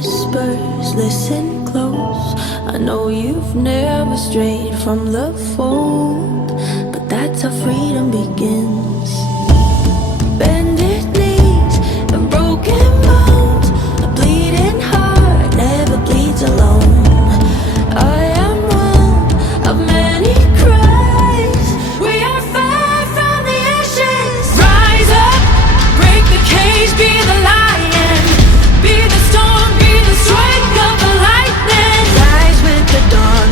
whispers, listen close. I know you've never strayed from the fold, but that's how freedom begins. Bended knees and broken bones, a bleeding heart never bleeds alone. I am one of many cries. We are far from the ashes. Rise up, break the cage, be the lion, be the storm, be the strike of the lightning. Rise with the dawn,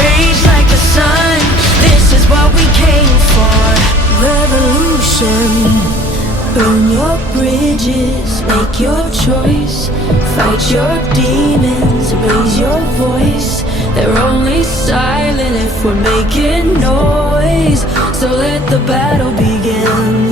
rage like the sun. This is what we came for. Revolution. Burn your bridges, make your choice. Fight your demons, raise your voice. They're only silent if we're making noise. So let the battle begin.